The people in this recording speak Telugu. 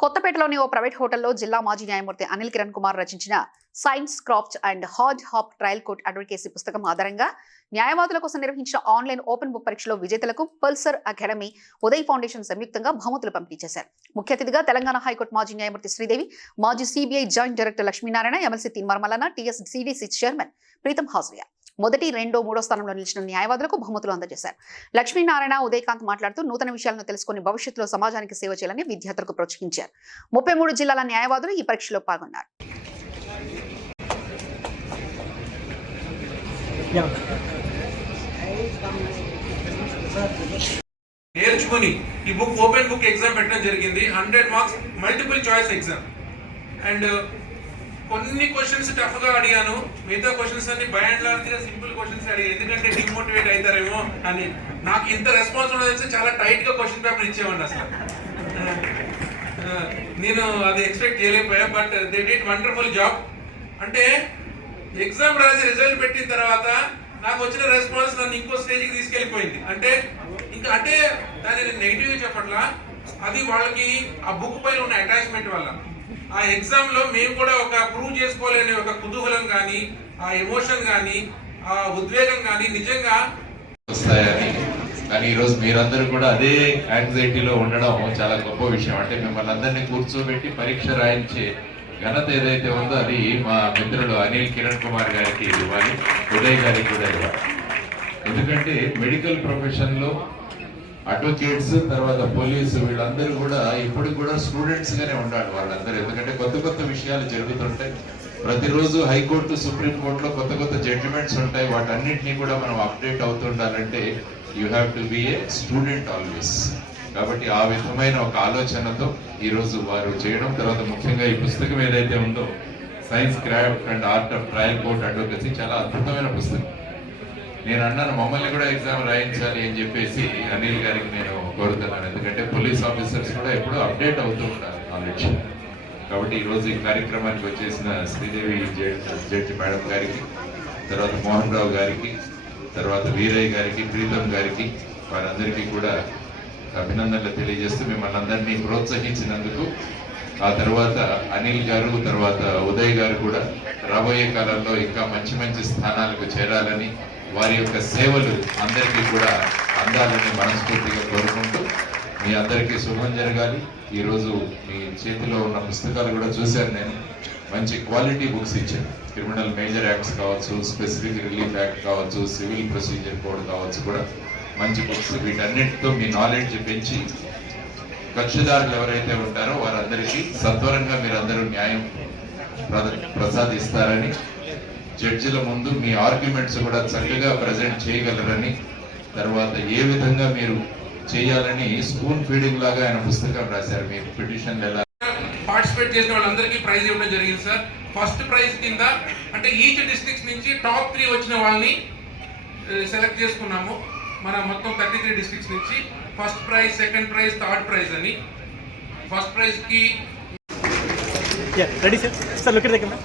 కొత్తపేటలోని ఓ ప్రైవేట్ హోటల్లో జిల్లా మాజీ న్యాయమూర్తి అనిల్ కిరణ్ కుమార్ రచించిన science, craft and hard hop trial court advocacy పుస్తకం ఆధారంగా న్యాయవాదుల కోసం నిర్వహించిన ఆన్లైన్ ఓపెన్ బుక్ పరీక్షలో విజేతలకు పల్సర్ అకాడమీ, ఉదయ్ ఫౌండేషన్ సంయుక్తంగా బహుమతులు పంపిణీ చేశారు. ముఖ్య అతిథిగా తెలంగాణ హైకోర్టు మాజీ న్యాయమూర్తి శ్రీదేవి, మాజీ CBI joint director Lakshminarayana, MLC Teenmar Mallanna, TS CDC chairman Preetham హాజరయ్యారు. మొదటి, రెండో, మూడో స్థానంలో నిలిచిన న్యాయవాదులకు బహుమతులు అందజేశారు. లక్ష్మీనారాయణ, ఉదయకాంత్ మాట్లాడుతూ నూతన విషయాలను తెలుసుకుని భవిష్యత్తులో సమాజానికి సేవ చేయాలని విద్యార్థులకు ప్రోత్సహించారు. 33 జిల్లాల న్యాయవాదులు ఈ పరీక్షలో పాల్గొన్నారు. నేర్చుకుని ఈ బుక్ ఓపెన్ బుక్ ఎగ్జామ్ పెట్టడం జరిగింది. 100 marks multiple choice exam. And కొన్ని క్వశ్చన్స్ టఫ్ గా అడిగాను, మిగతా క్వశ్చన్స్ అన్ని బై అండ్ లార్జ్ గా సింపుల్ క్వశ్చన్స్ అడిగాను. ఎందుకంటే డిమోటివేట్ అవుతారేమో అని. నాకు ఇంత రెస్పాన్స్ ఉన్నది చాలా టైట్ గా క్వశ్చన్ పేపర్ ఇచ్చేవాడిని. అసలు నేను అది ఎక్స్పెక్ట్ చేయలేకపోయా. But they did wonderful job. అంటే ఎగ్జామ్ రాసి రిజల్ట్ పెట్టిన తర్వాత నాకు వచ్చిన రెస్పాన్స్ నన్ను ఇంకో స్టేజ్కి తీసుకెళ్ళిపోయింది. అంటే దాన్ని నేను నెగిటివ్గా చెప్పట్లా, అది వాళ్ళకి ఆ బుక్ పైన ఉన్న అటాచ్మెంట్ వల్ల. ఆ ఎగ్జామ్ లో మేము కూడా ఒక ప్రూవ్ చేసుకోలేని ఒక కుతూహలం కానీ, ఆ ఎమోషన్ కానీ, ఆ ఉద్వేగం కానీ నిజంగా వస్తాయని. కానీ ఈరోజు మీరందరూ కూడా అదే యాంగ్జైటీలో ఉండడం చాలా గొప్ప విషయం. అంటే మిమ్మల్ని అందరినీ కూర్చోబెట్టి పరీక్ష రాయించే ఘనత ఏదైతే ఉందో అది మా మిత్రుడు అనిల్ కిరణ్ కుమార్ గారికి ఇవ్వాలి, ఉదయ్ గారికి కూడా ఇవ్వాలి. ఎందుకంటే మెడికల్ ప్రొఫెషన్ లో అడ్వకేట్స్, తర్వాత పోలీసు, వీళ్ళందరూ కూడా ఇప్పటికి కూడా స్టూడెంట్స్ గానే ఉండాలి వాళ్ళందరూ. ఎందుకంటే కొత్త కొత్త విషయాలు జరుగుతుంటాయి. ప్రతిరోజు హైకోర్టు, సుప్రీంకోర్టులో కొత్త కొత్త జడ్జిమెంట్స్ ఉంటాయి. వాటన్నింటినీ కూడా మనం అప్డేట్ అవుతుండాలంటే you have to be a student always. కాబట్టి ఆ విధమైన ఒక ఆలోచనతో ఈరోజు వారు చేయడం, తర్వాత ముఖ్యంగా ఈ పుస్తకం ఏదైతే ఉందో science, craft and art of trial court advocacy చాలా అద్భుతమైన పుస్తకం. నేను అన్నాను మమ్మల్ని కూడా ఎగ్జామ్ రాయించాలి అని చెప్పేసి అనిల్ గారికి నేను కోరుతున్నాను. ఎందుకంటే పోలీస్ ఆఫీసర్స్ కూడా ఎప్పుడూ అప్డేట్ అవుతూ ఉండాలి నాలెడ్జ్. కాబట్టి ఈరోజు ఈ కార్యక్రమానికి వచ్చేసిన శ్రీదేవి జడ్జి మేడం గారికి, తర్వాత మోహన్ రావు గారికి, తర్వాత వీరయ్య గారికి, ప్రీతం గారికి, వారందరికీ కూడా అభినందనలు తెలియజేస్తూ మిమ్మల్ని అందరినీ ప్రోత్సహించినందుకు. ఆ తర్వాత అనిల్ గారు, తర్వాత ఉదయ్ గారు కూడా రాబోయే కాలంలో ఇంకా మంచి మంచి స్థానాలకు చేరాలని, వారి యొక్క సేవలు అందరికీ కూడా అందాలని మనస్ఫూర్తిగా కోరుకుంటూ మీ అందరికీ శుభం జరగాలి. ఈరోజు మీ చేతిలో ఉన్న పుస్తకాలు కూడా చూశాను నేను. మంచి క్వాలిటీ బుక్స్ ఇచ్చాను. క్రిమినల్ మేజర్ యాక్ట్స్ కావచ్చు, స్పెసిఫిక్ రిలీఫ్ యాక్ట్ కావచ్చు, సివిల్ ప్రొసీజర్ కోడ్ కావచ్చు, కూడా మంచి బుక్స్. వీటన్నిటితో మీ నాలెడ్జ్ పెంచి కక్షిదారులు ఎవరైతే ఉంటారో వారందరికీ సత్వరంగా మీరందరూ న్యాయం ప్రసాదిస్తారని, జడ్జిల ముందు మీ ఆర్గ్యుమెంట్స్ కూడా చక్కగా ప్రజెంట్ చేయగలరని, తర్వాత ఏ విధంగా మీరు చేయాలని స్పూన్ ఫీడింగ్ లాగా ఆయన పుస్తకం రాశారు. మీ పిటిషన్ ఎలా పార్టిసిపేట్ చేసిన వాళ్ళందరికీ ప్రైజ్ ఇవ్వడం జరిగింది సార్. ఫస్ట్ ప్రైజ్ కింద అంటే ఈచ్ డిస్ట్రిక్ట్స్ నుంచి టాప్ 3 వచ్చిన వాళ్ళని సెలెక్ట్ చేసుకున్నాము. మన మొత్తం 33 డిస్ట్రిక్ట్స్ నుంచి first prize, second prize, third prize అని. ఫస్ట్ ప్రైజ్ కి ready sir, look at the camera.